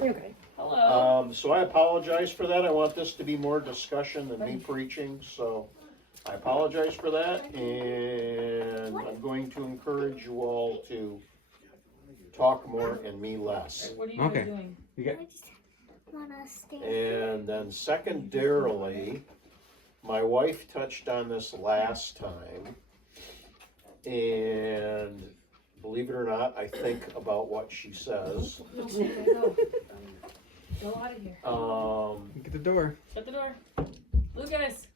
Okay. Hello. So I apologize for that. I want this to be more discussion than me preaching, so I apologize for that. And I'm going to encourage you all to talk more and me less. What are you Okay. doing? You got I just want to stay. And then secondarily, my wife touched on this last time. And believe it or not, I think about what she says. No, go. Go out of here. get the door. Shut the door. Lucas.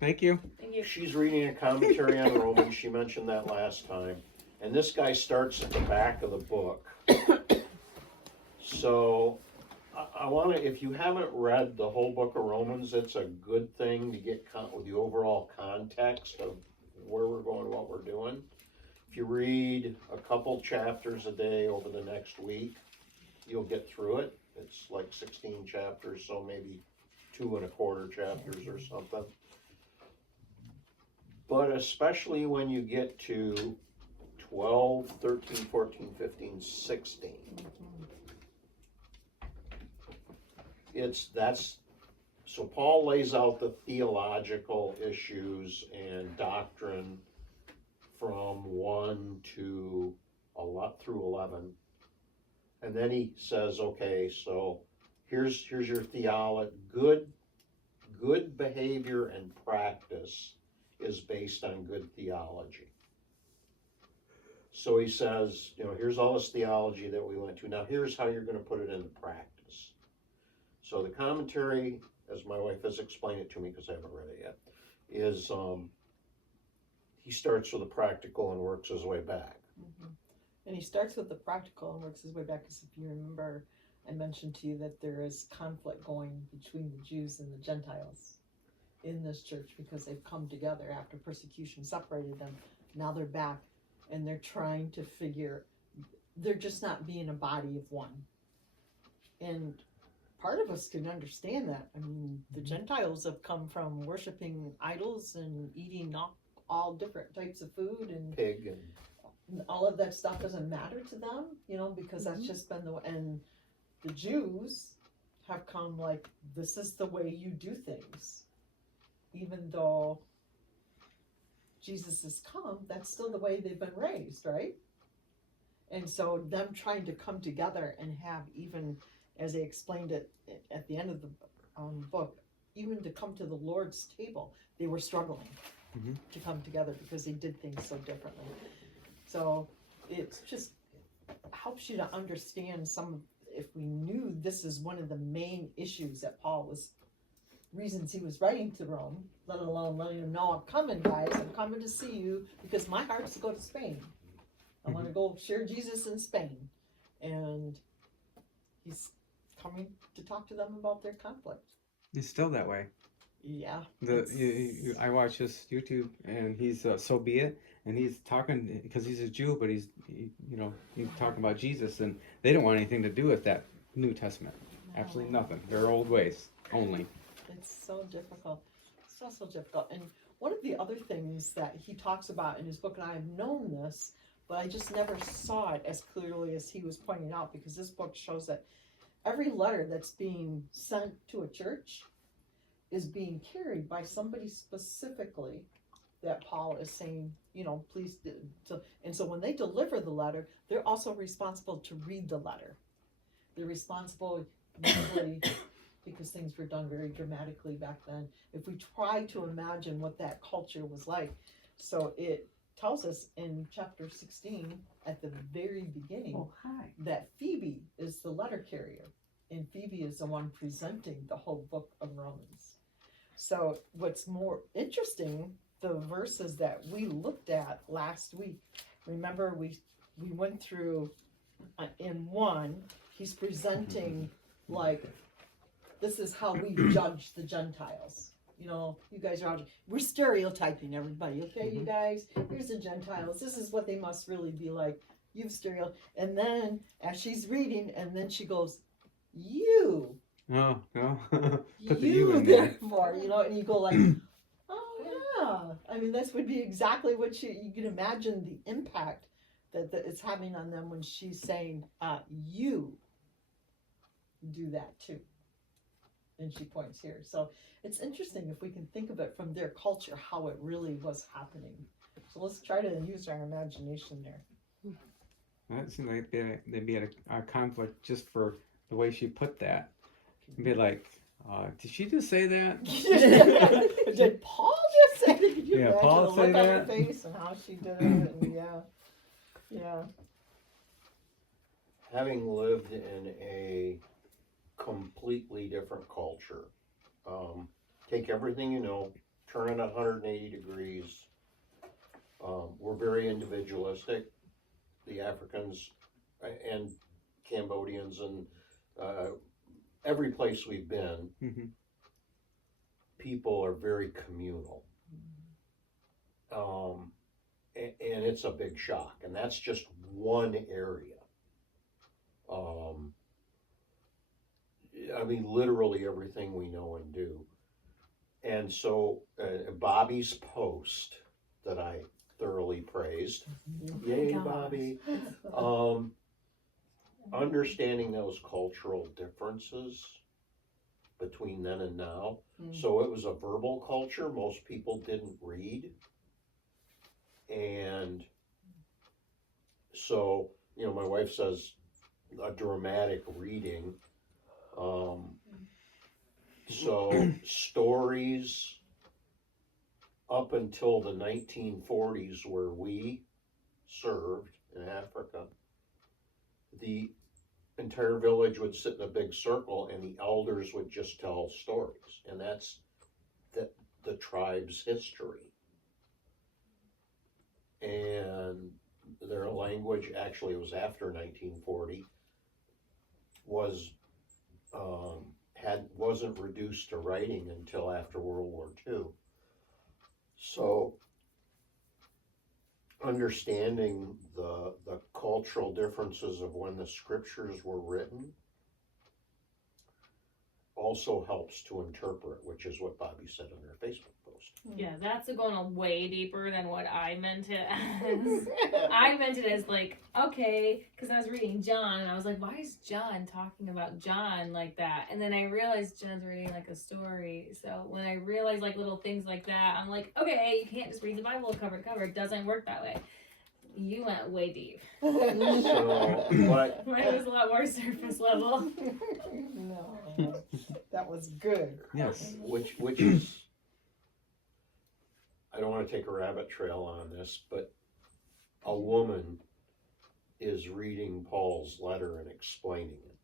Thank you. Thank you. She's reading a commentary on Romans. She mentioned that last time. And this guy starts at the back of the book. So I want to, if you haven't read the whole book of Romans, it's a good thing to get with the overall context of where we're going, what we're doing. If you read a couple chapters a day over the next week, you'll get through it. It's like 16 chapters, so maybe 2.25 chapters or something. But especially when you get to 12, 13, 14, 15, 16, so Paul lays out the theological issues and doctrine from 1 to a lot through 11. And then he says, okay, so here's your theology. Good behavior and practice is based on good theology. So he says, here's all this theology that we went to. Now here's how you're going to put it into practice. So the commentary, as my wife has explained it to me because I haven't read it yet, is he starts with the practical and works his way back. Mm-hmm. And he starts with the practical and works his way back, because if you remember, I mentioned to you that there is conflict going between the Jews and the Gentiles in this church, because they've come together after persecution separated them. Now they're back and they're trying to they're just not being a body of one. And part of us can understand that. I mean, the Gentiles have come from worshiping idols and eating all different types of food, and Pig and all of that stuff doesn't matter to them, because that's just been and the Jews have come like, this is the way you do things. Even though Jesus has come, that's still the way they've been raised, right? And so them trying to come together and have, even as they explained it at the end of the book, even to come to the Lord's table, they were struggling to come together because they did things so differently. So it's just helps you to understand if we knew this is one of the main issues that reasons he was writing to Rome, let alone letting them know, I'm coming, guys, I'm coming to see you, because my heart's to go to Spain. I want to go share Jesus in Spain. And he's coming to talk to them about their conflict. It's still that way. Yeah. I watch this YouTube, and he's so be it, and he's talking because he's a Jew, but he's talking about Jesus, and they don't want anything to do with that New Testament. No. Absolutely nothing. Their old ways only. It's so difficult. So difficult. And one of the other things that he talks about in his book, and I've known this, but I just never saw it as clearly as he was pointing out, because this book shows that every letter that's being sent to a church is being carried by somebody specifically that Paul is saying, please do. And so when they deliver the letter, they're also responsible to read the letter. They're responsible usually, because things were done very dramatically back then. If we try to imagine what that culture was like, so it tells us in chapter 16 at the very beginning that Phoebe is the letter carrier, and Phoebe is the one presenting the whole book of Romans. So what's more interesting, the verses that we looked at last week, remember we went through in 1, he's presenting like, this is how we judge the Gentiles. You guys are we're stereotyping everybody, okay, you guys? Here's the Gentiles. This is what they must really be like. You've And then as she's reading, and then she goes, you. No. Put the you U in there. Therefore, and you go like, oh yeah. I mean, this would be exactly what you can imagine the impact that it's having on them when she's saying, you. do that too. And she points here. So it's interesting if we can think of it from their culture, how it really was happening. So let's try to use our imagination there. That seemed like they'd be at a conflict just for the way she put that. It'd be like, did she just say that? Did Paul just say that? Could you Yeah, imagine Paul the say look on her that? face and how she did it? And yeah. Having lived in a completely different culture, take everything you know, turn it 180 degrees. We're very individualistic. The Africans and Cambodians and every place we've been, Mm-hmm. people are very communal. And it's a big shock, and that's just one area. I mean, literally everything we know and do. And so Bobby's post that I thoroughly praised, yay gosh. Bobby, understanding those cultural differences between then and now. So it was a verbal culture, most people didn't read. And so, you know, my wife says a dramatic reading. So stories up until the 1940s where we served in Africa, the entire village would sit in a big circle and the elders would just tell stories. And that's the tribe's history. And their language, actually it was after 1940, wasn't reduced to writing until after World War II. So understanding the cultural differences of when the scriptures were written also helps to interpret, which is what Bobby said on her Facebook post. Yeah, that's going way deeper than what I meant it as. I meant it as like, okay, because I was reading John and I was like, why is John talking about John like that? And then I realized John's reading like a story. So when I realized like little things like that, I'm like, okay, you can't just read the Bible cover to cover. It doesn't work that way. You went way deep. So what Mine was a lot more surface level. No, that was good. Yes. which is, I don't want to take a rabbit trail on this, but a woman is reading Paul's letter and explaining it.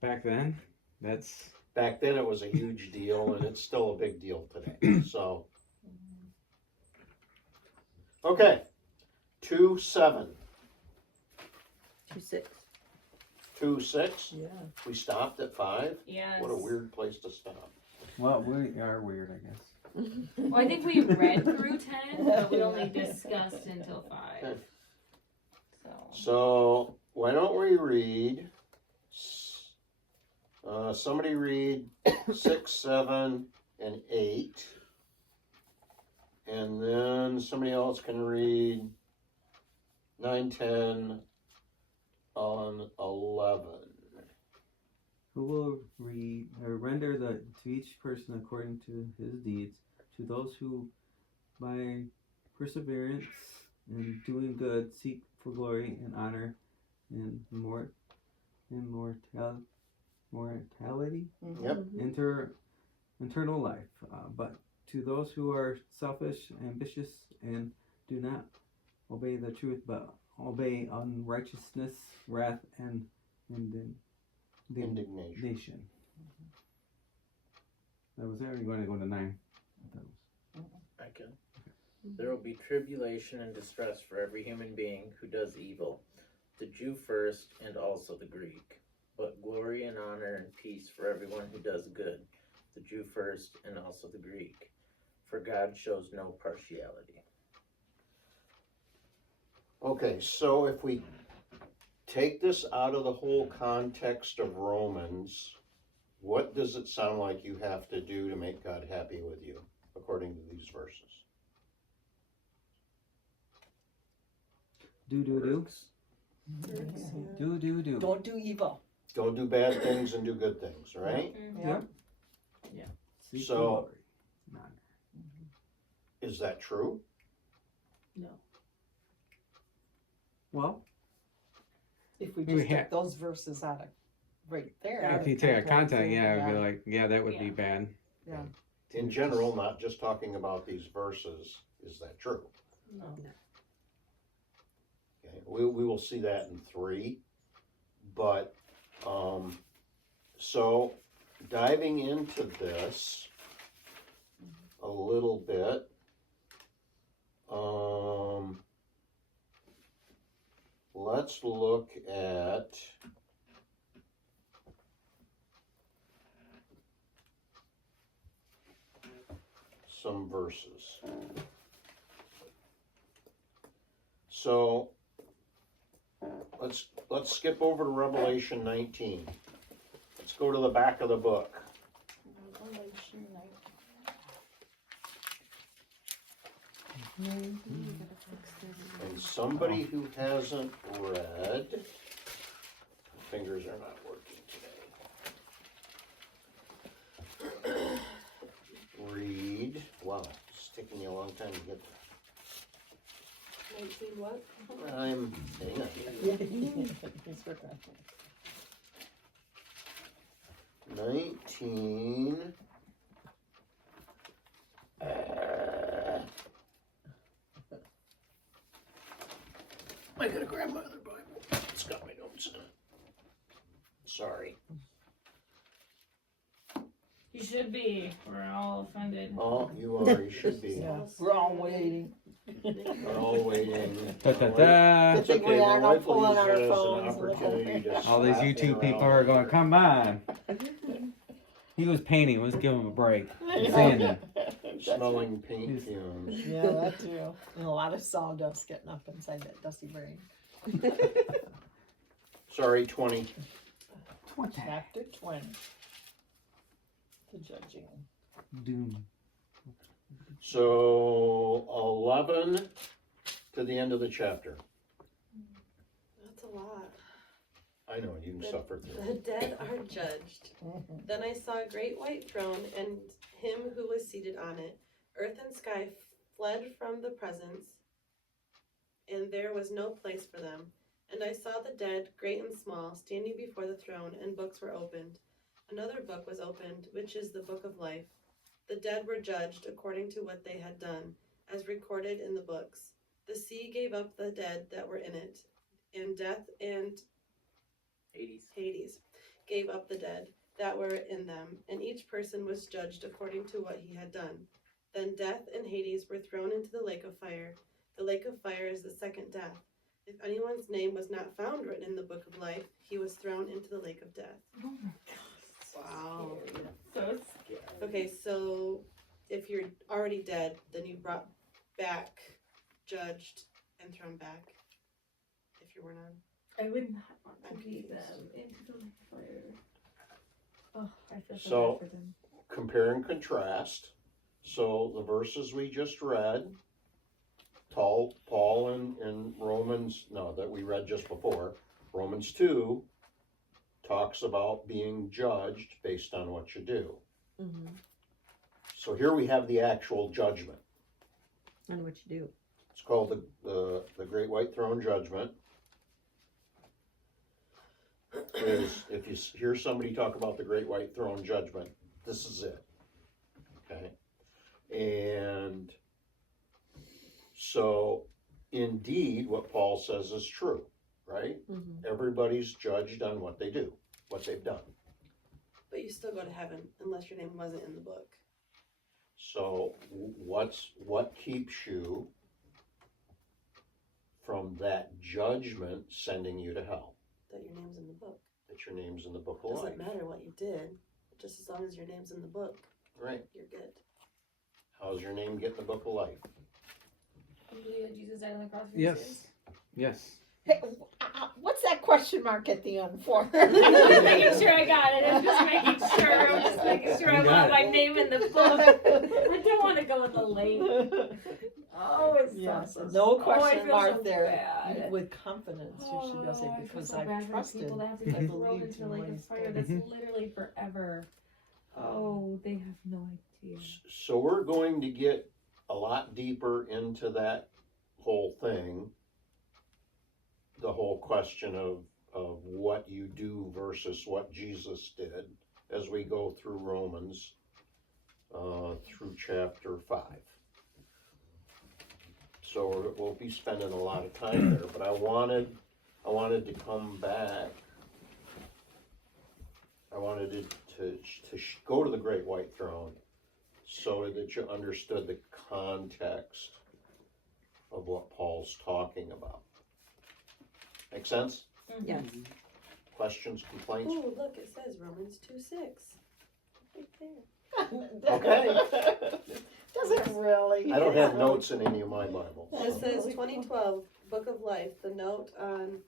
Back then, that's Back then it was a huge deal and it's still a big deal today. So okay, 2:7. 2-6. 2:6. Yeah. We stopped at 5. Yes. What a weird place to stop. well, we are weird, I guess. Well, I think we read through 10, but we only discussed until 5. Okay. So. So why don't we read? Somebody read 6, 7, and 8, and then somebody else can read 9, 10, on 11. Who will read or render to each person according to his deeds, to those who by perseverance in doing good seek for glory and honor and mortality, Yep. eternal life. But to those who are selfish, ambitious, and do not obey the truth, but obey unrighteousness, wrath, and Indignation. That was there. You're going to go to 9. I can. There will be tribulation and distress for every human being who does evil, the Jew first and also the Greek, but glory and honor and peace for everyone who does good, the Jew first and also the Greek, for God shows no partiality. Okay, so if we take this out of the whole context of Romans, what does it sound like you have to do to make God happy with you, according to these verses? do. Works. Do. Don't do evil. Don't do bad things and do good things, right? Yeah. Seek So- the glory. Not Is that true? well, If we We just ha- took those verses out of right there. If out you of take a content, yeah, it'd be yeah. like, yeah, that would be Yeah. bad. Yeah. In general, not just talking about these verses, is that true? No. Okay, we will see that in 3, but, so diving into this a little bit, let's look at some verses. So let's skip over to Revelation 19. Let's go to the back of the book. And somebody who hasn't read, fingers are not working today. Read, wow, it's taking me a long time to get there. 19 what? I'm, hang on. He's working. 19. I gotta grab my other Bible. It's got my notes in it. Sorry. You should be. We're all offended. Oh, you are. You should be. Yeah. We're all waiting. We're all waiting. Da, da, da. It's okay. We My are not wife pulling will use our it as an phones. opportunity to All these slap me YouTube people around. are going, come on. He was painting. Let's give him a break. He's saying that. Smelling paint fumes. Yeah, that too. And a lot of sawdust getting up inside that dusty brain. Sorry, 20. Chapter 20. The judging. doom. So 11 to the end of the chapter. That's a lot. I know, you can suffer through The it. dead are judged. Then I saw a great white throne and him who was seated on it. Earth and sky fled from the presence, and there was no place for them. And I saw the dead, great and small, standing before the throne, and books were opened. Another book was opened, which is the book of life. The dead were judged according to what they had done, as recorded in the books. The sea gave up the dead that were in it, and death and Hades gave up the dead that were in them, and each person was judged according to what he had done. Then death and Hades were thrown into the lake of fire. The lake of fire is the second death. If anyone's name was not found written in the book of life, he was thrown into the lake of death. Wow. So scary. Okay, so if you're already dead, then you brought back, judged, and thrown back. If you were not. I would not want to be them into the lake of fire. Oh, I feel So- bad for them. Compare and contrast. So the verses we just read, Paul in Romans, no, that we read just before, Romans 2 talks about being judged based on what you do. Mm-hmm. So here we have the actual judgment. And what you do. It's called the Great White Throne Judgment. Is if you hear somebody talk about the Great White Throne Judgment, this is it. Okay? And so, indeed, what Paul says is true, right? Mm-hmm. Everybody's judged on what they do, what they've done. But you still go to heaven unless your name wasn't in the book. So, what keeps you from that judgment sending you to hell? That your name's in the book. That your name's in the book of life. Doesn't matter what you did, just as long as your name's in the book, Right. you're good. How's your name get in the book of life? You believe that Jesus died on the cross for your sins? Yes. Yes. Hey, What's that question mark at the end for? I'm just making sure I got it. I'm just making sure. I'm just making sure I You got want it. my name in the book. I don't want to go with the late. Oh, it's Yes, so no I question feel mark so there. bad. With confidence, you should go say, I feel because so I bad for the trusted, people that have to I get thrown believed into in like what a he's fire done. that's literally forever. Oh, they have no idea. So we're going to get a lot deeper into that whole thing. The whole question of what you do versus what Jesus did as we go through Romans, through chapter 5. So we'll be spending a lot of time there, but I wanted to come back. I wanted to go to the Great White Throne so that you understood the context of what Paul's talking about. Make sense? Yes. Questions, complaints? Ooh, look, it says Romans 2:6. Right there. Okay. Does it really? I don't have notes in any of my Bibles. It says 2012, Book of Life, the note on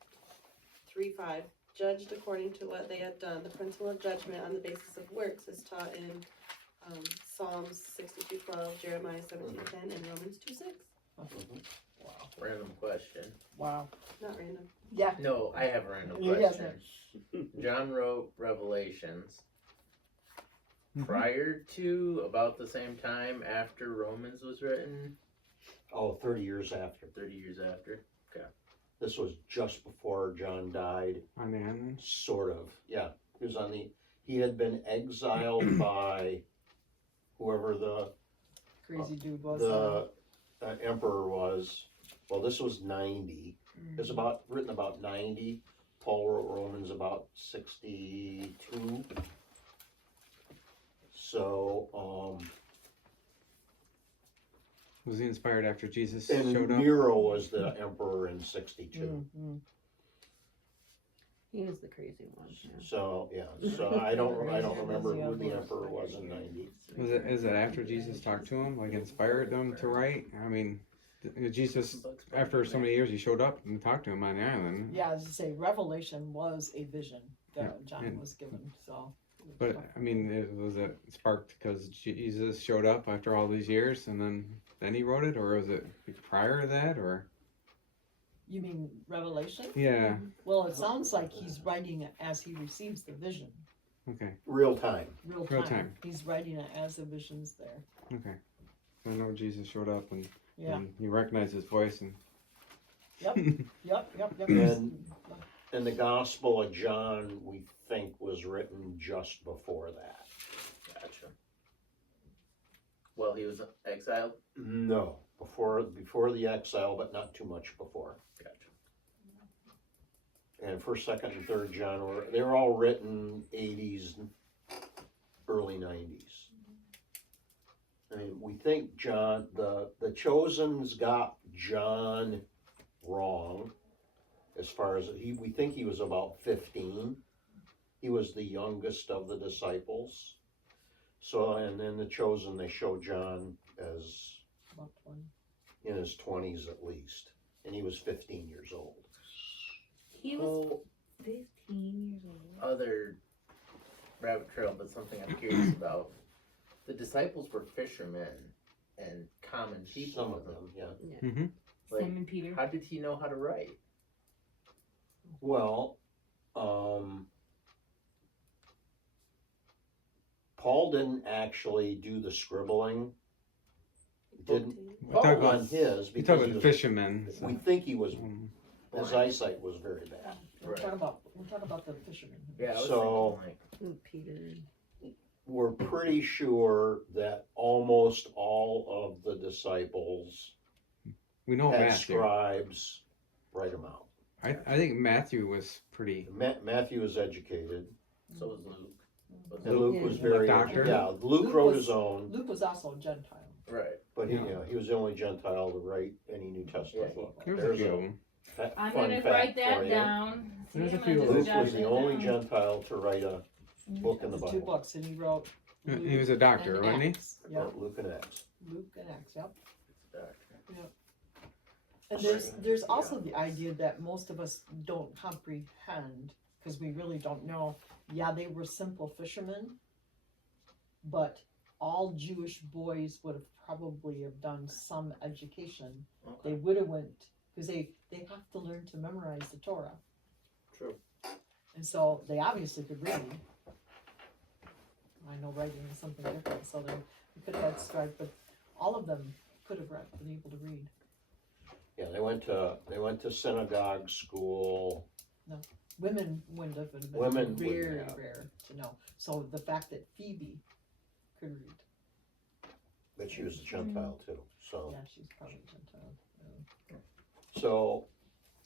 3:5, judged according to what they had done. The principle of judgment on the basis of works is taught in Psalms 62:12, Jeremiah 17:10, and Romans 2:6. Random question. Wow. Not random. Yeah. No, I have a random Yes. question. John wrote Revelations Mhm. prior to, about the same time after Romans was written, Oh, 30 years after. 30 years after. This was just before John died. On the island. Sort of, yeah. He had been exiled by whoever the Crazy dude was. emperor was. Well, this was 90. It's written about 90. Paul wrote Romans about 62. So, Was he inspired after Jesus and showed up? Nero was the emperor in 62. He was the crazy one. Yeah. So, yeah, so I don't remember who the emperor was in 90. Is it after Jesus talked to him, like inspired them to write? I mean, Jesus, after so many years, he showed up and talked to him on the island. Yeah, as I say, Revelation was a vision that Yeah, John and- was given, so. But I mean, was it sparked because Jesus showed up after all these years, and then he wrote it, or was it prior to that, or? You mean Revelation? Yeah. Well, it sounds like he's writing it as he receives the vision, Okay. Real time. real Real time. time. He's writing it as the vision's there. Okay. So I know Jesus showed up, and, Yeah. and you recognized his voice, and. Yep. Yep. And the Gospel of John, we think, was written just before that. Gotcha. Well, he was exiled. No, before the exile, but not too much before. Gotcha. And 1st, 2nd, and 3rd John they were all written 80s, early 90s. I mean, we think John, the Chosen's got John wrong. As far as we think he was about 15. He was the youngest of the disciples. So, and then the Chosen, they show John as About 20. in his 20s at least, and he was 15 years old. He was 15 years old. Other rabbit trail, but something I'm curious about. The disciples were fishermen and common people. Some of them, yeah. Mm-hmm. Like, Simon Peter. how did he know how to write? Well, Paul didn't actually do the scribbling. Didn't We talk about on his we talk because he about was, fishermen. we think he was his Blind. eyesight was very bad. We're talking about the fishermen. Yeah, I was So- thinking Ooh, Peter. We're pretty sure that almost all of the disciples We know had Matthew. scribes write them out. I think Matthew was pretty. Matthew was educated, like, so was Luke. Was and it- Luke was Yeah. very Doctor? yeah. Luke Luke wrote was- his own, Luke was also a Gentile. Right. but he, Yeah. he was the only Gentile to write any New Testament Yeah. book. There was a There's few of them. I'm fun gonna fact write that for you. down. See, There's a I'm few gonna of just Luke jot was the it only down. Gentile to write a book in the Two Bible. books, and he wrote. He was a doctor, and wasn't he? Acts. Yep, Luke and Acts. Luke and Acts. Yep. Doctor. And there's also the idea that most of us don't comprehend, because we really don't know. Yeah, they were simple fishermen, but all Jewish boys would have probably have done some education. Okay. They would have went, because they have to learn to memorize the Torah. True. And so they obviously could read. I know writing is something different, so they could have had scribe, but all of them could have been able to read. Yeah, they went to synagogue school. Women wouldn't have been Women wouldn't very have. rare to know. So the fact that Phoebe could read, But she was a Gentile too, so. yeah, she's probably Gentile. So,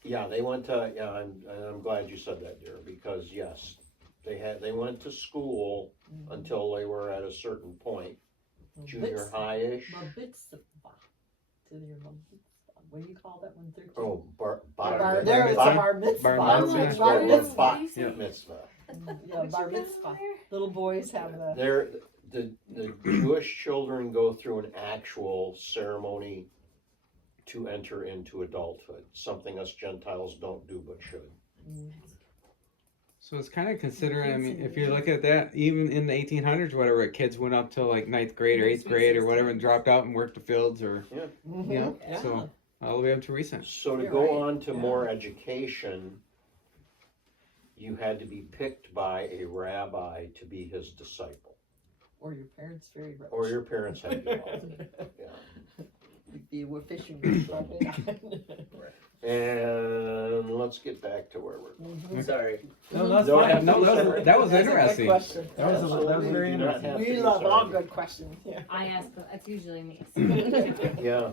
yeah, they went to, yeah, I'm glad you said that, dear, because yes, they went to school Mhm. until they were at a certain point, junior Bits- high-ish. Mabitzvah. To their mabitzvah. What do you call that one? 13? Oh, Bar, bar there it's a bar mitzvah. Bar mitzvah. Bar Bar mitzvah. Bar mitzvah. mitzvah. Yeah, bar mitzvah. Little boys have the. The Jewish children go through an actual ceremony to enter into adulthood, something us Gentiles don't do but should. So it's kind of considering, I mean, if you look at that, even in the 1800s, whatever, kids went up to like 9th grade or 8th grade or whatever and dropped out and worked the fields or Mhm. you know, Yeah. so all the way up to recent. So to You're go right, on to yeah. more education, you had to be picked by a rabbi to be his disciple, Or your parents very rich. or your parents had to involved. Yeah. You'd be with fishing. Probably not. And let's get back to where we're. Mhm. Sorry. No, that's No, fine. No, that's- that was that was That's a good interesting. question. that was Absolutely, very do not interesting. have to We be love all sorry. good questions. Yeah. I ask. That's usually me. Yeah,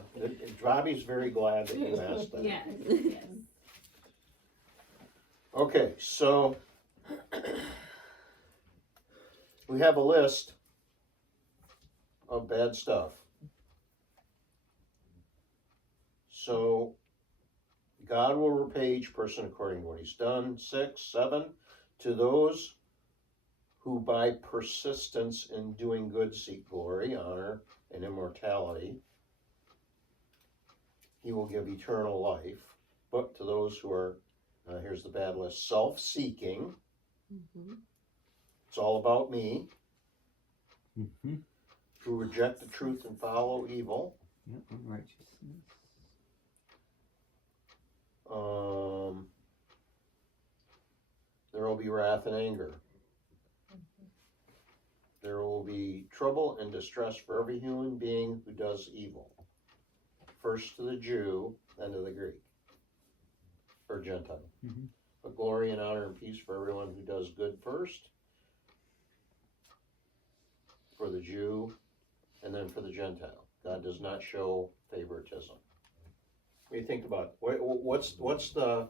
Robbie's very glad that you asked that. Yes. Yes. Okay, so we have a list of bad stuff. So God will repay each person according to what he's done. 6, 7, to those who by persistence in doing good seek glory, honor, and immortality, he will give eternal life. But to those who are, here's the bad list, self-seeking, it's all about me, Mm-hmm. who reject the truth and follow evil. Yep, righteousness. There will be wrath and anger. There will be trouble and distress for every human being who does evil. First to the Jew, then to the Greek, or Gentile. Mhm. But glory and honor and peace for everyone who does good first, for the Jew, and then for the Gentile. God does not show favoritism. What do you think about what's the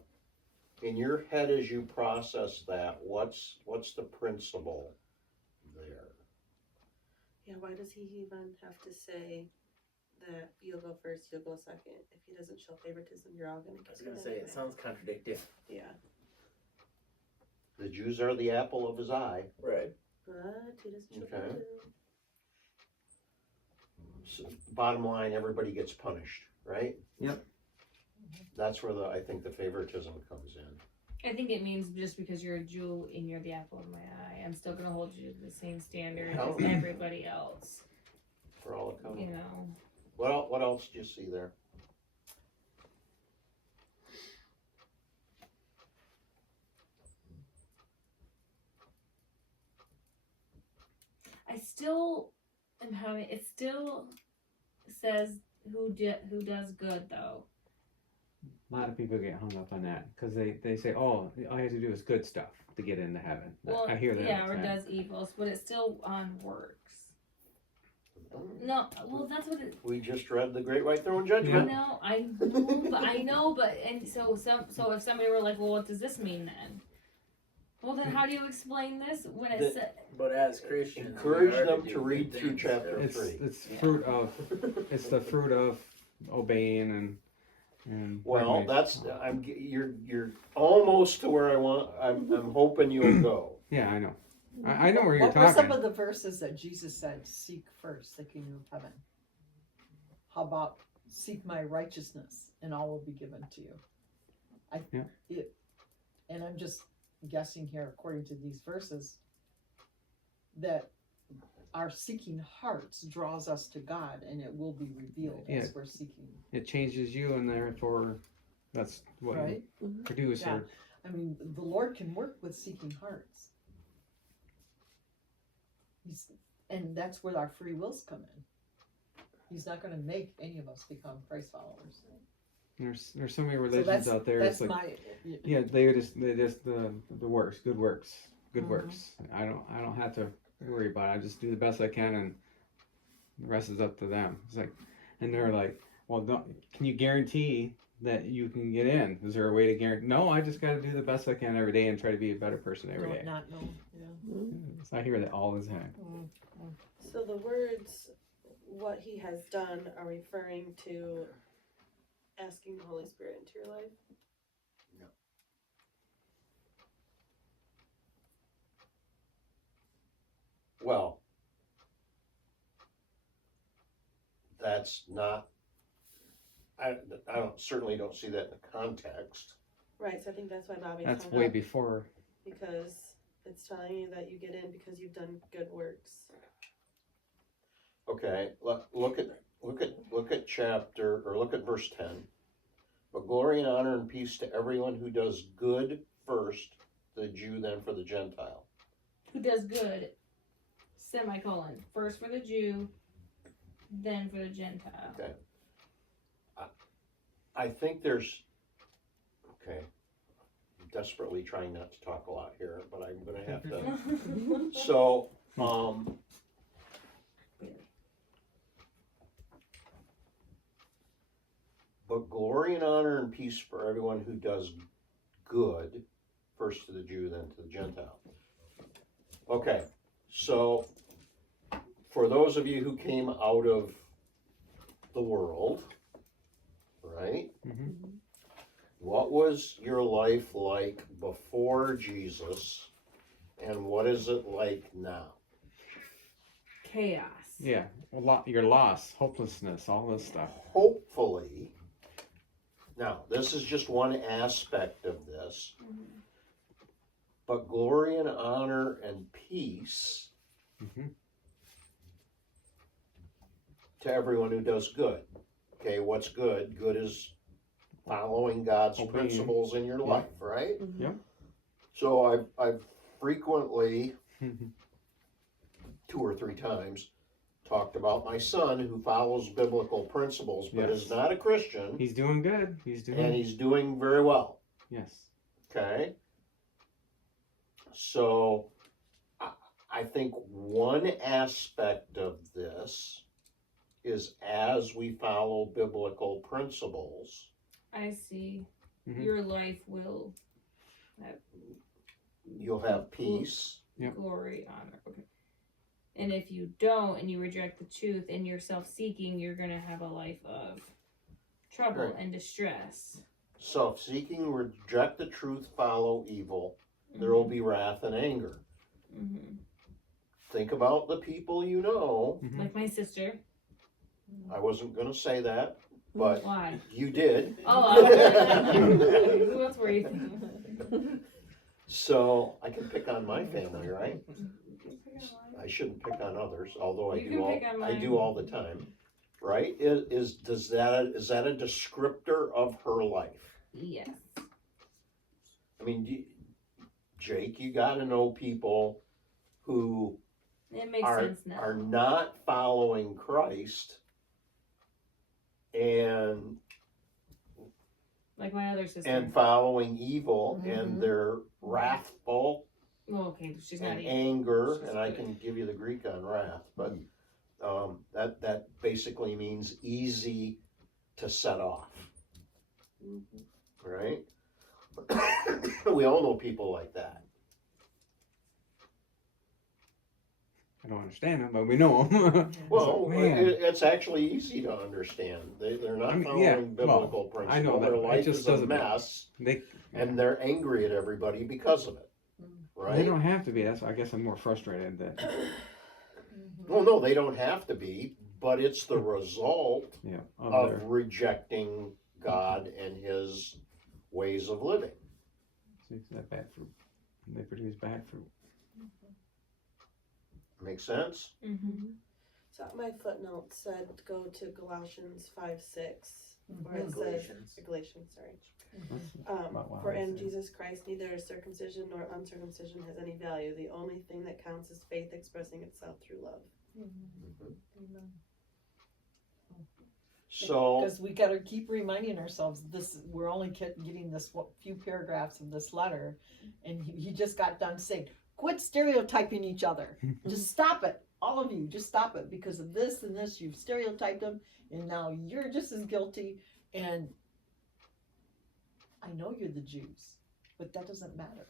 in your head as you process that? What's the principle there? Yeah, why does he even have to say that you'll go first, you'll go second? If he doesn't show favoritism, you're all gonna I was get gonna it say, anyway. it sounds contradictory. Yeah, The Jews are the apple of his eye. Right. but he doesn't show Okay. favoritism. So, bottom line, everybody gets punished, right? Yep. That's where I think the favoritism comes in. I think it means just because you're a Jew and you're the apple of my eye, I'm still gonna hold you to the same standard Oh. as everybody else. For all accountable. You know. What else do you see there? I still am having. It still says who does good though. A lot of people get hung up on that because they say, oh, all you have to do is good stuff to get into heaven. Well, I hear that. yeah, all or the time. does evils, but it's still on works. No, well, that's what it. We just read the Great White Throne I Judgment. know, I know, but and so if somebody were like, well, what does this mean then? Well, then how do you explain this when it The- said? But as Christians, we Encourage are them do to good read through things, chapter so- three. It's fruit of it's the fruit of obeying and Well, recognizing- that's you're almost to where I'm hoping you'll go. yeah, I know. I know where you're What were some talking. of the verses that Jesus said, seek first the kingdom of heaven? How about seek my righteousness and all will be given to you. And I'm just guessing here, according to these verses, that our seeking hearts draws us to God, and it will be revealed as we're seeking. It changes you, and therefore, that's what Right? you produce. Yeah. Or I mean, the Lord can work with seeking hearts. And that's where our free wills come in. He's not going to make any of us become Christ followers. there's so many So religions out there. That's It's like, my. yeah, they just the works, good works. I don't have to worry about it. I just do the best I can, and the rest is up to them. It's like, and they're like, well, can you guarantee that you can get in? Is there a way to guarantee? No, I just got to do the best I can every day and try to be a better person every day. Not know. Yeah. So I hear that all the time. So the words, what he has done, are referring to asking the Holy Spirit into your life? Well, that's not, I certainly don't see that in the context. Right, so I think that's why Bobby That's hung way up, before. because it's telling you that you get in because you've done good works. Okay, look at chapter, or look at verse 10. But glory and honor and peace to everyone who does good first, the Jew, then for the Gentile. Who does good, semicolon, first for the Jew, then for the Gentile. Okay. I think there's, okay, I'm desperately trying not to talk a lot here, but I'm gonna have to. So, but glory and honor and peace for everyone who does good, first to the Jew, then to the Gentile. Okay, so for those of you who came out of the world, right? Mm-hmm. What was your life like before Jesus, and what is it like now? Chaos. Yeah, your loss, hopelessness, all this stuff. Hopefully, now this is just one aspect of this, but glory and honor and peace to everyone who does good. Okay, what's good? Good is following God's principles in your life, right? Yeah. So I've frequently, 2 or 3 times, talked about my son who follows biblical principles but is not a Christian. He's doing good. He's doing very well. Yes. Okay. So I think one aspect of this is as we follow biblical principles. I see. Mm-hmm. Your life will have You'll have peace. glory, honor. Okay. And if you don't, and you reject the truth, and you're self-seeking, you're gonna have a life of trouble and distress. Self-seeking, reject the truth, follow evil. There will be wrath and anger. Think about the people you know. Like my sister. I wasn't going to say that, but Why? you did. Oh, okay. Who else were you thinking? So I can pick on my family, right? I shouldn't pick on others, although I do all the time, right? Is that a descriptor of her life? Yes. I mean, Jake, you got to know people who It makes sense now. are not following Christ, and Like my other sister. and following evil, and they're wrathful. Well, okay, she's not and even. anger, she's and I good. can give you the Greek on wrath, but that basically means easy to set off, right? We all know people like that. I don't understand them, but we know them. Well, Man. it's actually easy to understand. They're not following biblical principles. I know, but their it life just is a doesn't- mess, They and they're angry at everybody because of it, right? They don't have to be. That's I guess I'm more frustrated that. Well, no, they don't have to be, but it's the result Yeah. of Their, rejecting God and his ways of living. see, that bad fruit. And they produce bad fruit. Make sense? Mm-hmm. So my footnote said go to Galatians 5:6, where it Galatians. says Galatians, sorry. That's about what For I in said. Jesus Christ neither circumcision nor uncircumcision has any value. The only thing that counts is faith expressing itself through love. So, Because we gotta keep reminding ourselves, this, we're only getting this few paragraphs of this letter, and he just got done saying, quit stereotyping each other. Just stop it. All of you, just stop it. Because of this and this, you've stereotyped them, and now you're just as guilty. And I know you're the Jews, but that doesn't matter.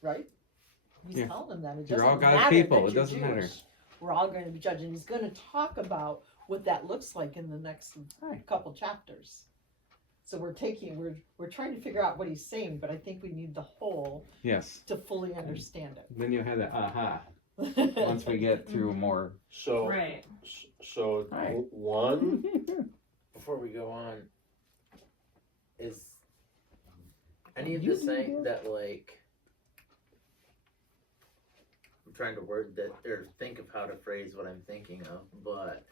Right? He's Yeah. telling them that. It You're doesn't all God's matter people. that It you're doesn't matter. Jewish. We're all going to be judged. And he's going to talk about what that looks like in the next couple chapters. So we're trying to figure out what he's saying, but I think we need the whole Yes. to fully understand Then you'll have that aha it. once we get through more. so, Right. so Hi. one, Before we go on, is any of this saying that, like, I'm trying to word that or think of how to phrase what I'm thinking of, but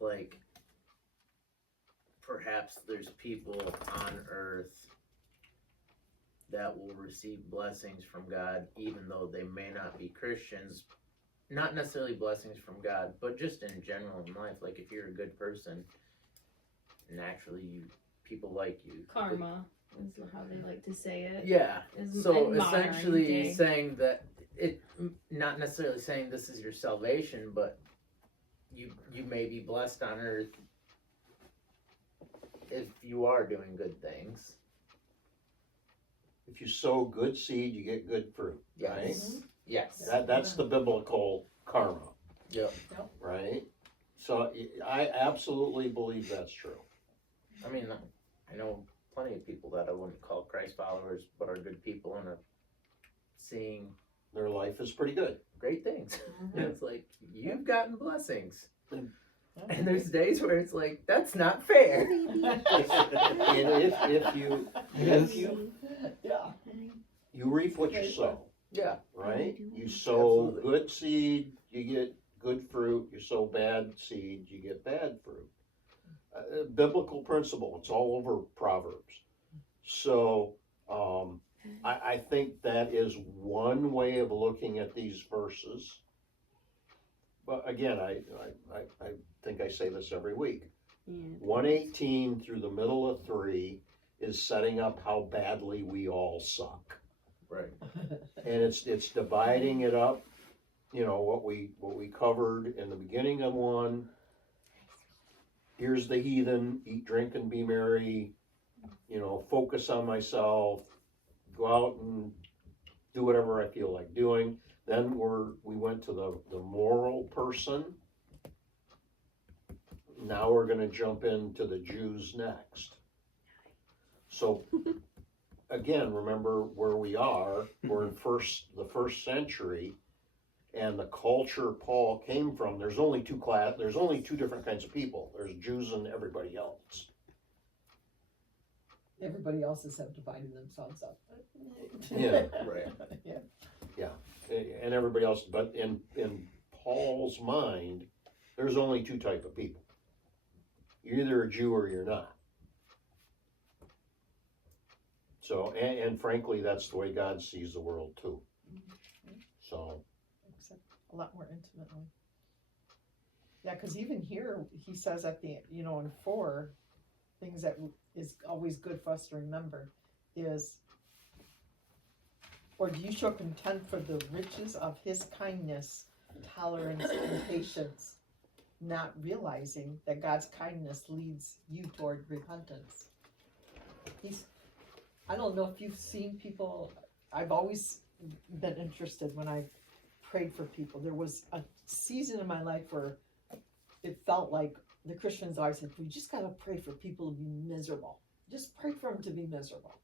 like perhaps there's people on earth that will receive blessings from God even though they may not be Christians. Not necessarily blessings from God, but just in general in life. Like if you're a good person, naturally people like you. Karma is how they like to say it. Yeah. Is So in modern essentially day. saying that it, not necessarily saying this is your salvation, but you may be blessed on earth if you are doing good things. if you sow good seed, you get good fruit, right? Yes. Yes. That's the biblical karma, Yep. right? So I absolutely believe that's true. I mean, I know plenty of people that I wouldn't call Christ followers, but are good people and are seeing Their life is pretty good. great things. And it's like, you've gotten blessings. Mm. And there's days where it's like, that's not fair. And if you Yeah. you reap what you sow, Yeah. right? You sow Absolutely. good seed, you get good fruit. You sow bad seed, you get bad fruit. Biblical principle. It's all over Proverbs. So I think that is one way of looking at these verses. But again, I think I say this every week. Yeah. 118 through the middle of 3 is setting up how badly we all suck. Right. And it's dividing it up, you know, what we covered in the beginning of 1. Here's the heathen, eat, drink, and be merry, you know, focus on myself, go out and do whatever I feel like doing. Then we went to the moral person. Now we're gonna jump into the Jews next. So, again, remember where we are, we're in the first century, and the culture Paul came from, there's only two different kinds of people. There's Jews and everybody else. Everybody else has divided themselves up. Yeah, right. Yeah. And everybody else, but in Paul's mind, there's only two type of people. You're either a Jew or you're not. So, and frankly, that's the way God sees the world too. So, Except a lot more intimately. Yeah, because even here, he says at the, you know, in 4, things that is always good for us to remember is, or do you show contempt for the riches of his kindness, tolerance, and patience, not realizing that God's kindness leads you toward repentance? I don't know if you've seen people, I've always been interested when I prayed for people. There was a season in my life where it felt like the Christians always said, we just gotta pray for people to be miserable. Just pray for them to be miserable.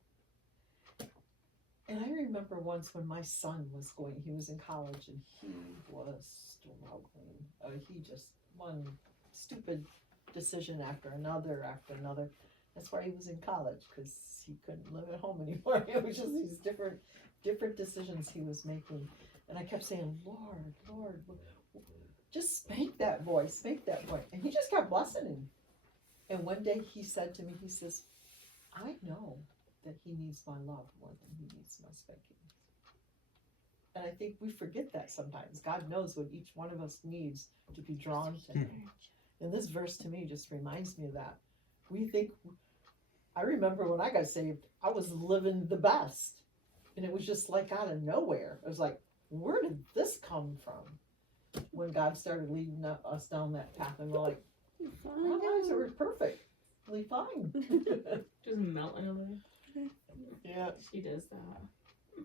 And I remember once when my son was going, he was in college and he was struggling. He just, one stupid decision after another. That's why he was in college, because he couldn't live at home anymore. It was just these different decisions he was making. And I kept saying, Lord, just spank that boy. And he just kept blessing him. And one day he said to me, he says, I know that he needs my love more than he needs my spanking. And I think we forget that sometimes. God knows what each one of us needs to be drawn to him. And this verse to me just reminds me of that. I remember when I got saved, I was living the best. And it was just like out of nowhere. It was like, where did this come from? When God started leading us down that path, and we're like, our lives are perfectly fine. Just melting a little. Yeah. She does that.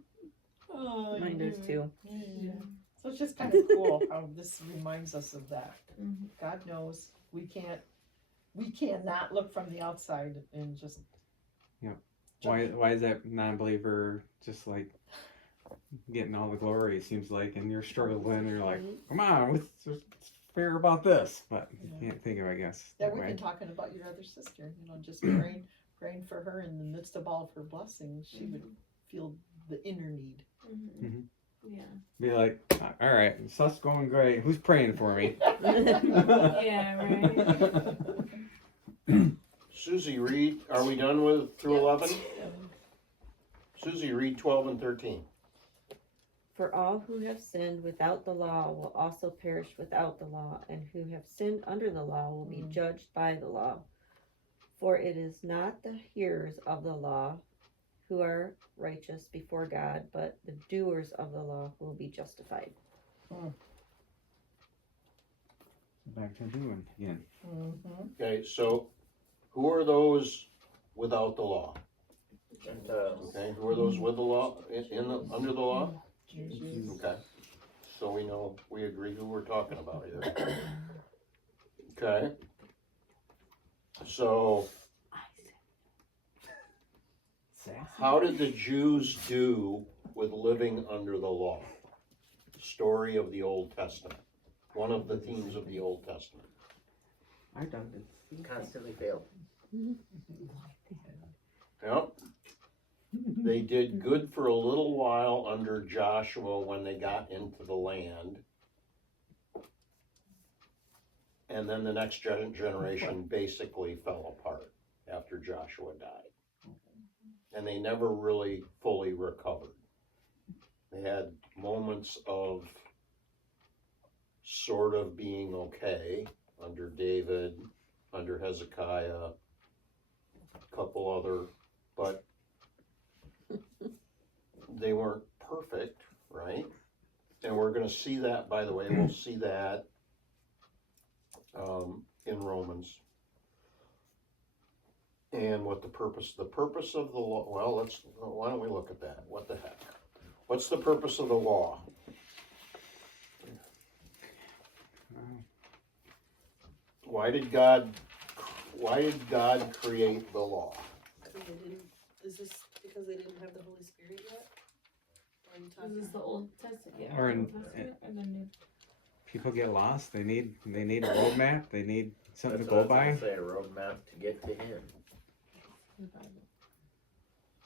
Oh, Mine does too. Yeah. So it's just kind of cool how this reminds us of that. Mhm. God knows we cannot look from the outside and just. Yeah. Why is that non-believer just like getting all the glory? It seems like, and you're struggling. And you're like, come on, what's fair about this? But you can't think of, I guess. Yeah, that we've way. been talking about your other sister. Just praying for her in the midst of all of her blessings. She would feel the inner need. Mhm. Yeah. Be like, all right, stuff's going great. Who's praying for me? Yeah, right. Susie, read, are we done with through 11? Susie, read 12 and 13. For all who have sinned without the law will also perish without the law, and who have sinned under the law will be judged by the law. For it is not the hearers of the law who are righteous before God, but the doers of the law who will be justified. Back to doing again. Okay, so who are those without the law? Gentiles. Okay, who are those with the law, under the law? Jesus. Okay, so we agree who we're talking about here. Okay, so how did the Jews do with living under the law? Story of the Old Testament. One of the themes of the Old Testament. I done it. Constantly failed. Yep. They did good for a little while under Joshua when they got into the land. And then the next generation basically fell apart after Joshua died. And they never really fully recovered. They had moments of sort of being okay under David, under Hezekiah, a couple other, but they weren't perfect, right? And we're going to see that, by the way, we'll see that in Romans. And what the purpose of the law, well, why don't we look at that? What the heck? What's the purpose of the law? Why did God create the law? Is this because they didn't have the Holy Spirit yet? Or are you talking This is the Old Testament. Yeah. Or in- Old Testament or the New. People get lost. They need a roadmap. They need something That's to what go I was by gonna say, a roadmap to get to him.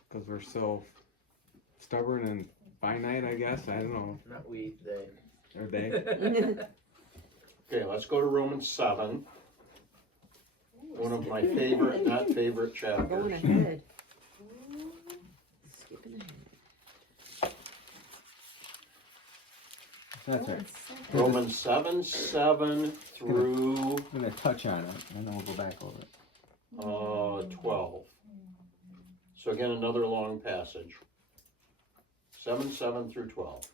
because we're so stubborn and finite. I guess I don't know. Not we, they. Are they? Okay, let's go to Romans 7. One of my favorite, not favorite Going chapters. ahead. Skipping ahead. That's right. Romans 7 through I'm gonna touch on it, and then we'll go back over it. 12. So again, another long passage. 7 through 12.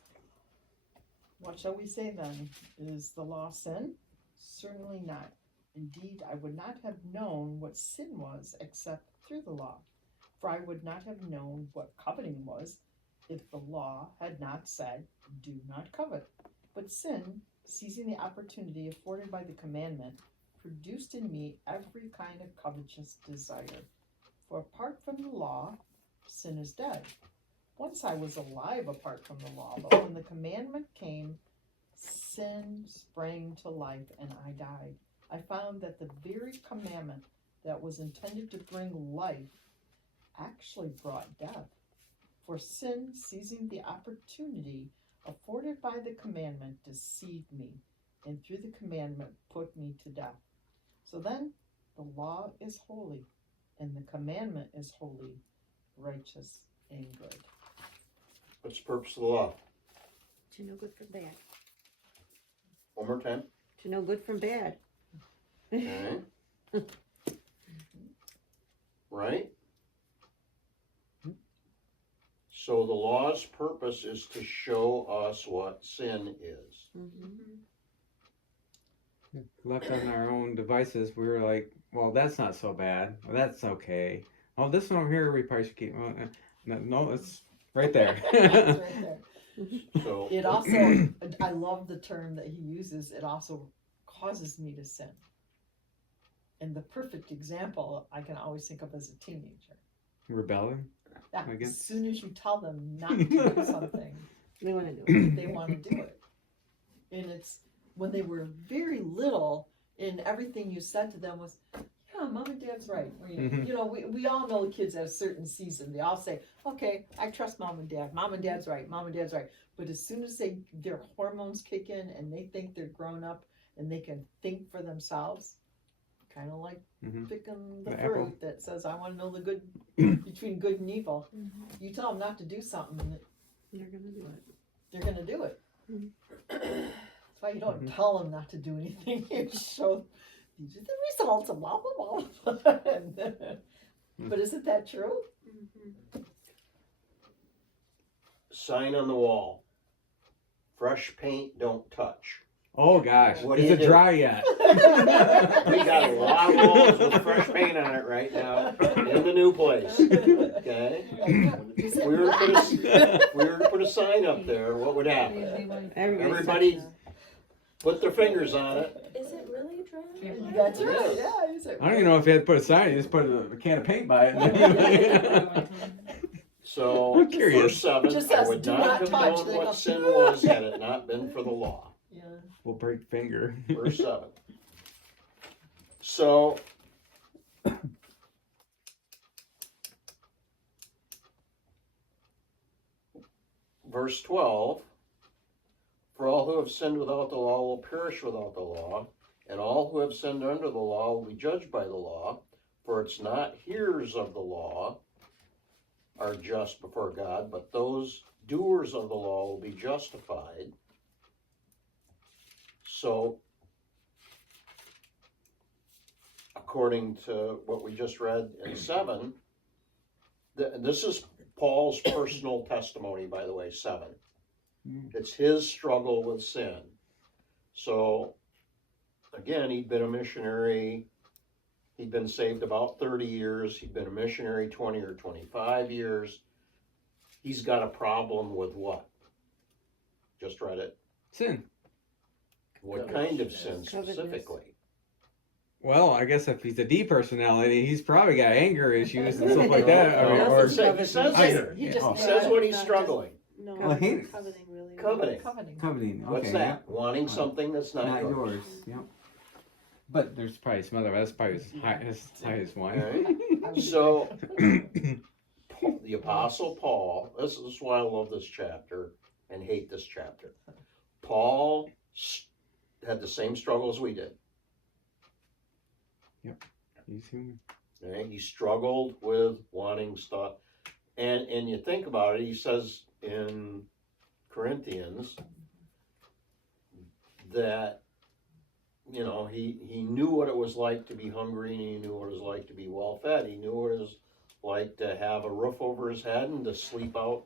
What shall we say then? Is the law sin? Certainly not. Indeed, I would not have known what sin was except through the law. For I would not have known what coveting was if the law had not said, do not covet. But sin, seizing the opportunity afforded by the commandment, produced in me every kind of covetous desire. For apart from the law, sin is dead. Once I was alive apart from the law, but when the commandment came, sin sprang to life and I died. I found that the very commandment that was intended to bring life actually brought death. For sin, seizing the opportunity afforded by the commandment, deceived me, and through the commandment put me to death. So then, the law is holy, and the commandment is holy, righteous, and good. What's the purpose of the law? To know good from bad. One more time. To know good from bad. Okay. Right? So the law's purpose is to show us what sin is. Mm-hmm. Left on our own devices, we were like, well, that's not so bad. Well, that's okay. Oh, this one over here, we probably should keep. Well, no, it's right there. It's right there. So It also, I love the term that he uses, it also causes me to sin. And the perfect example I can always think of as a teenager. Rebelling. That I as guess. soon as you tell them not to do something, They want to do it. they want to do it. And it's when they were very little, and everything you said to them was, yeah, mom and dad's right. Or, Mhm. you know, we all know the kids at a certain season. They all say, okay, I trust mom and dad. Mom and dad's right. Mom and dad's right. But as soon as their hormones kick in and they think they're grown up and they can think for themselves, kind of like Mhm. picking the The fruit apple. that says, I want to know the good between good and evil. You tell them not to do something, and They're going to do it. they're going to do it. Mhm. That's why you don't Mhm. tell them not to do anything. You show these are the results of blah, blah, blah. But isn't that true? sign on the wall. Fresh paint, don't touch. Oh gosh, What do is you it do? dry yet? We got a lot of walls with fresh paint on it right now in the new place. Okay? If we were to put a sign up there, what would happen? Everybody put their fingers on it. Is it really dry? That's right, yeah. Is it I don't even know if you had to put a sign. You just put a can of paint by it. So, I'm curious. verse 7, Just I says, would "Do not not have touch." known They go, what sin was had it not been for the law. Yeah. We'll break finger. Verse 7. So, verse 12, for all who have sinned without the law will perish without the law, and all who have sinned under the law will be judged by the law, for it's not hearers of the law are just before God, but those doers of the law will be justified. So, according to what we just read in 7, this is Paul's personal testimony, by the way, 7. It's his struggle with sin. So, again, he'd been a missionary. He'd been saved about 30 years. He'd been a missionary 20 or 25 years. He's got a problem with what? Just read it. Sin. What kind of sin Covetousness. specifically? Well, I guess if he's a D personality, he's probably got anger issues and stuff like that. No, or, no, or it says He just it says what he's Not struggling. No, Well, he- coveting really. Coveting. Coveting. Coveting. What's Okay, that? Wanting something that's not, Not yours. yours. Yep. but there's probably some other. That's probably his highest one. Alright. So, the Apostle Paul, this is why I love this chapter and hate this chapter. Paul had the same struggles we did. He's human. Okay? He struggled with wanting stuff. And you think about it, he says in Corinthians that, you know, he knew what it was like to be hungry, and he knew what it was like to be well fed. He knew what it was like to have a roof over his head and to sleep out,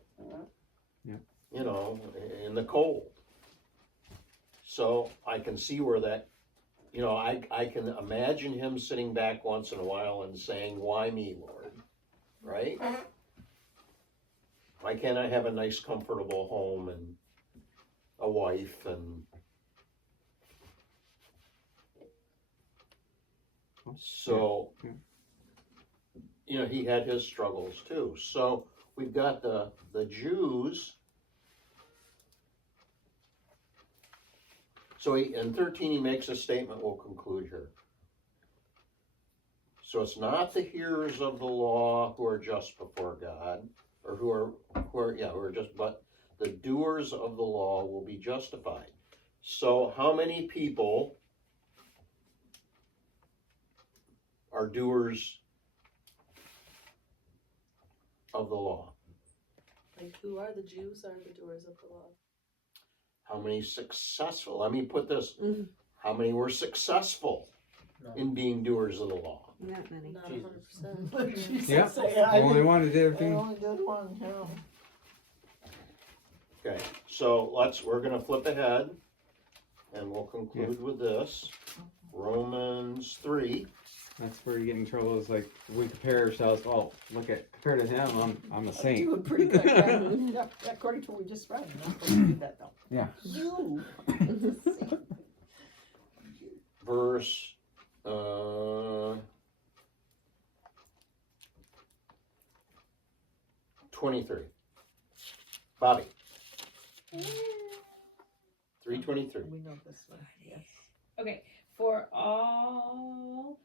Yep. you know, in the cold. So I can see where that, you know, I can imagine him sitting back once in a while and saying, why me, Lord? Right? Why can't I have a nice, comfortable home and a wife and so, Yeah. you know, he had his struggles too. So we've got the Jews. So in 13, he makes a statement we'll conclude here. So it's not the hearers of the law who are just before God, or who are just, but the doers of the law will be justified. So how many people are doers of the law? Like, who are the Jews are the doers of the law? How many successful, let me put this, Mhm. how many were successful No. in being doers of the law? Not many. Not Jesus. 100%. Jesus, Yeah. I Only one who did I everything. only did one, yeah. Okay, so we're gonna flip ahead and we'll conclude with this. Romans 3. That's where you get in trouble. Is like we compare ourselves. Well, compared to him, I'm a saint. Doing pretty good, yeah. Yep, according to what we just read, you're not supposed to do that though. Yeah. You. Verse 23. Bobby. 3:23. We know this one, yes. Okay, for all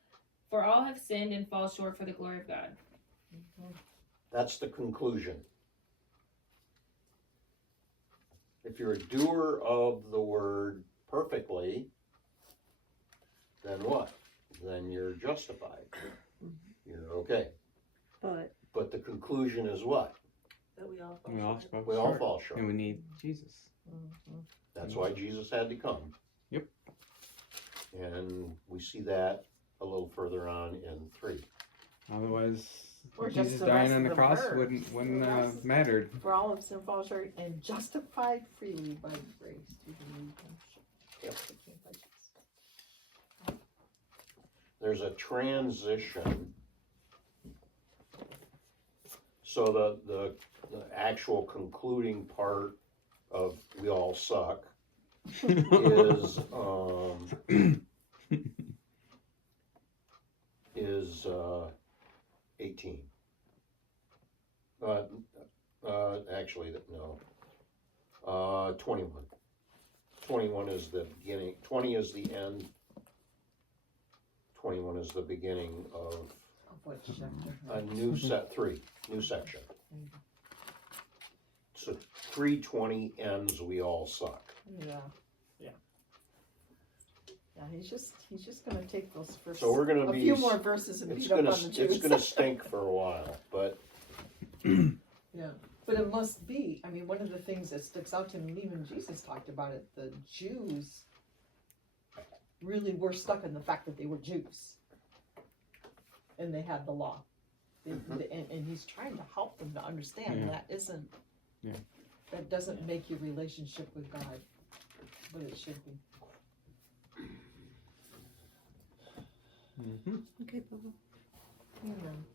have sinned and fall short for the glory of God. That's the conclusion. If you're a doer of the word perfectly, then what? Then you're justified. You're okay. But the conclusion is what? That we all fall We all short. fall We all short, fall short. and we need Jesus. That's why Jesus had to come. Yep. And we see that a little further on in 3. Otherwise, Or just Jesus the dying rest on of the the cross verse. wouldn't The rest. mattered. For all of sin falls short and justified freely by grace through the redemption. Yep. that came by Jesus. There's a transition. So the actual concluding part of we all suck is is 18. Actually, no. 21. 21 is the beginning. 20 is the end. 21 is the beginning of Of what chapter? a new new section. So 3:20 ends. We all suck. Yeah. Yeah, he's just gonna take those first, So we're gonna a be. few more verses and It's beat up on gonna the Jews. it's gonna stink for a while, but Yeah, but it must be, I mean, one of the things that sticks out to me, and even Jesus talked about it, the Jews really were stuck in the fact that they were Jews. And they had the law. And he's trying to help them to understand Yeah. that isn't, Yeah. that doesn't make your relationship with God what it should be. Mm-hmm. Okay, Bubba. Amen.